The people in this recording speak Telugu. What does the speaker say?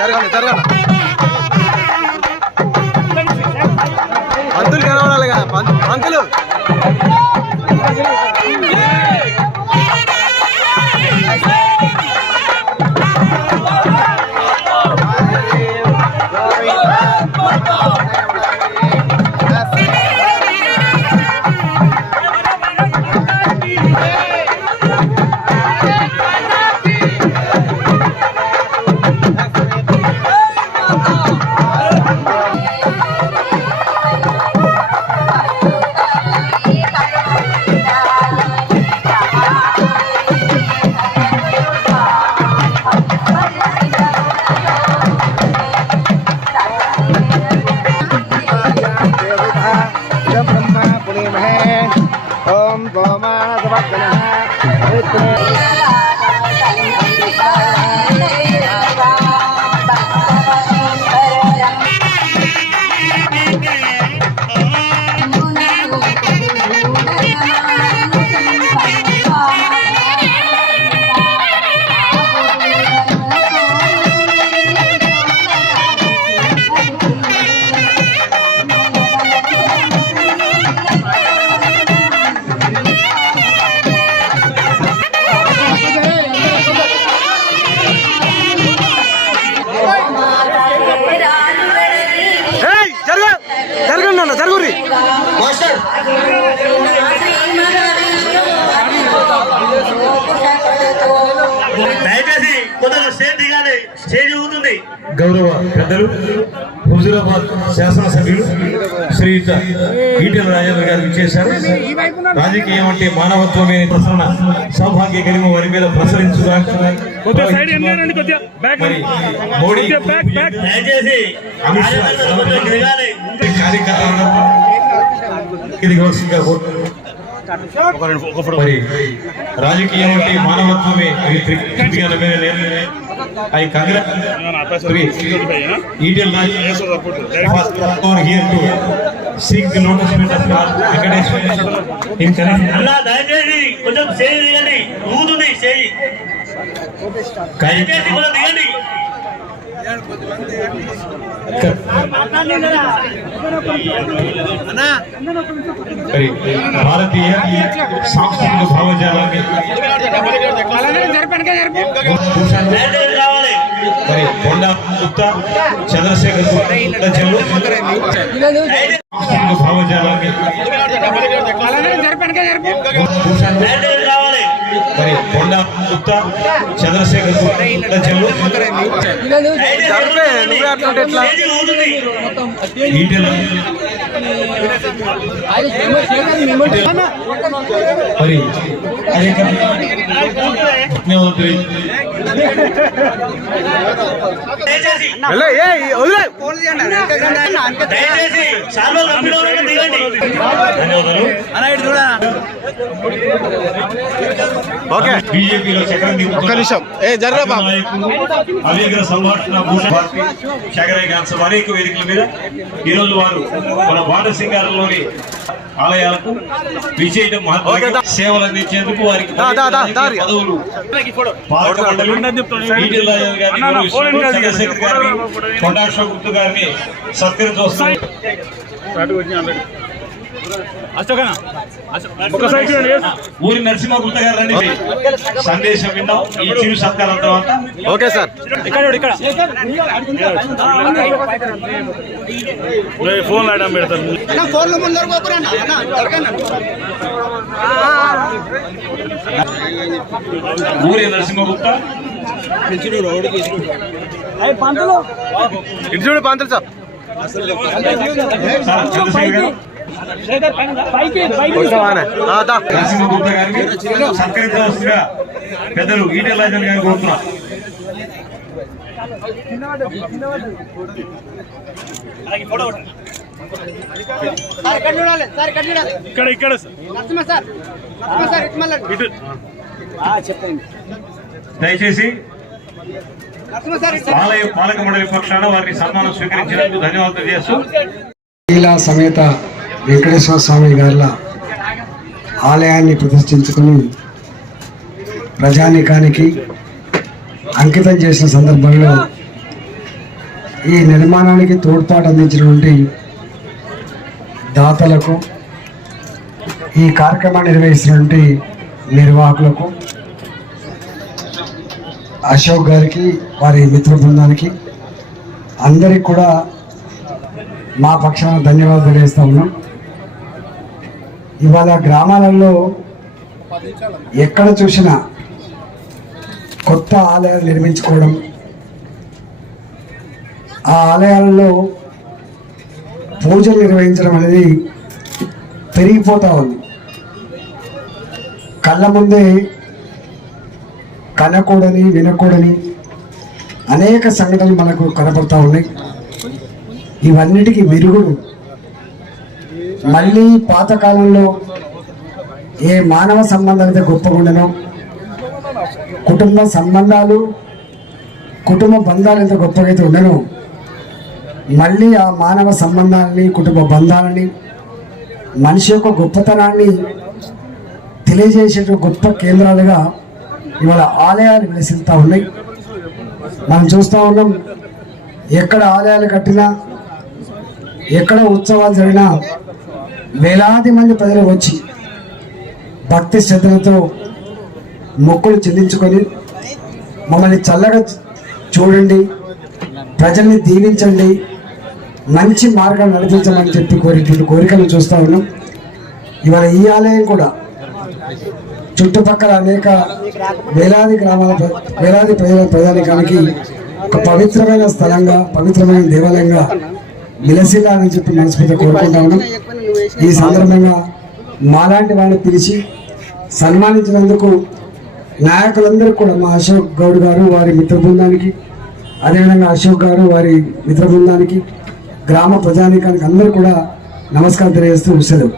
జరగాలి జరగాలి. పంతులు కనబడాలి కదా పంతులు. ఓం గోమాన జరగ గౌరవ పెద్దలు హుజురాబాద్ శాసనసభ్యులు శ్రీయుత ఈటెల రాజేంద్ర గారు ఇచ్చేశారు రాజకీయం అంటే మానవత్వమే ప్రసరణ సౌభాగ్య గరిమ వారి మీద ప్రసరించుగా మోడీ కార్యకర్తలు. మరి రాజకీయం అంటే మానవత్వమే I congratulate Indian First on here to seek the nourishment of God, academic in మరి భారతీయ సాంస్కృతిక భావజాలాన్ని మరి కొండ గుప్తా చంద్రశేఖర్ గుప్తా చెల్లు సాంస్కృతిక భావజాలాన్ని మరి కొండ గుప్తా చంద్రశేఖర్ గుప్తా చెల్లు జరిపే నువ్వే అట్లుంటే ఎట్లా? స్టేజ్ ఊగుతుంది ఈటెల మరి అనేక ధన్యవాదాలు దయచేసి ఓకే బీజేపీలో చక్రం ఒక్క నిమిషం ఏ జర్రా బాబు అవేగ్ర సంభాషణ భూషణ్ శేఖరయ్య అనేక వేదికల మీద ఈరోజు వారు మన బాట సింగారంలోని ఆలయాలకు దా. సేవలు అందించేందుకు వారికి. పదవులు పాలక మండలి ఈటెల రాజేంద్ర గారిని గౌరవిస్తూ చంద్రశేఖర్ గారిని కొండాశ్వ గుప్తు గారిని సైడ్ చూడండి ఊరి నరసింహ గుప్త గారు రండి. సందేశం విన్నాం. ఈ చిరు సత్కారం తర్వాత. Okay sir. ఇక్కడ ఇక్కడ. ఫోన్ లైట్ పెడతారు. ఊరి నరసింహ గుప్త. ఇటు చూడు పంతులు సార్. గారికి సత్కరించవలసిందిగా పెద్దలు ఈటెల రాజన్ గారు ఇక్కడ ఇక్కడ దయచేసి పాలక మండలి పక్షాన వారికి సన్మానం స్వీకరించినందుకు ధన్యవాదాలు చేస్తూ లీలా సమేత వెంకటేశ్వర స్వామి గారి ఆలయాన్ని ప్రతిష్ఠించుకుని ప్రజానీకానికి అంకితం చేసిన సందర్భంలో ఈ నిర్మాణానికి తోడ్పాటు అందించినటువంటి దాతలకు ఈ కార్యక్రమాన్ని నిర్వహిస్తున్నటువంటి నిర్వాహకులకు అశోక్ గారికి వారి మిత్ర బృందానికి అందరికి కూడా మా పక్షాన ధన్యవాదాలు తెలియజేస్తా ఉన్నాం. ఇవాళ గ్రామాలలో ఎక్కడ చూసినా కొత్త ఆలయాలు నిర్మించుకోవడం ఆ ఆలయాలలో పూజలు నిర్వహించడం అనేది పెరిగిపోతూ ఉంది. కళ్ళ ముందే కనకూడని వినకూడని అనేక సంఘటనలు మనకు కనపడతా ఉన్నాయి. ఇవన్నిటికీ విరుగుడు మళ్ళీ పాతకాలంలో ఏ మానవ సంబంధం అయితే గొప్పగా ఉండనో కుటుంబ సంబంధాలు కుటుంబ బంధాలు ఎంత గొప్పగా అయితే ఉండనో మళ్ళీ ఆ మానవ సంబంధాలని కుటుంబ బంధాలని మనిషి యొక్క గొప్పతనాన్ని తెలియజేసే గొప్ప కేంద్రాలుగా ఇవాళ ఆలయాలు విలసిస్తూ ఉన్నాయి. మనం చూస్తూ ఉన్నాం ఎక్కడ ఆలయాలు కట్టినా ఎక్కడ ఉత్సవాలు జరిగినా వేలాది మంది ప్రజలు వచ్చి భక్తి శ్రద్ధలతో మొక్కులు చెల్లించుకొని మమ్మల్ని చల్లగా చూడండి ప్రజల్ని దీవించండి మంచి మార్గం నడిపించమని చెప్పి కోరిక కోరికలు చూస్తూ ఉన్నాం. ఇవాళ ఈ ఆలయం కూడా చుట్టుపక్కల అనేక వేలాది గ్రామాల ప్ర- వేలాది ప్రజల ప్రజానికానికి ఒక పవిత్రమైన స్థలంగా పవిత్రమైన దేవాలయంగా విలసిల్లాలని చెప్పి మనస్ఫూర్తిగా కోరుకుంటాను. ఈ సందర్భంగా మాలాంటి వారిని పిలిచి సన్మానించినందుకు నాయకులందరూ కూడా మా అశోక్ గౌడ్ గారు వారి మిత్ర బృందానికి అదేవిధంగా అశోక్ గారు వారి మిత్ర బృందానికి గ్రామ ప్రజానీకానికి అందరూ కూడా నమస్కారం తెలియజేస్తూ సెలవు.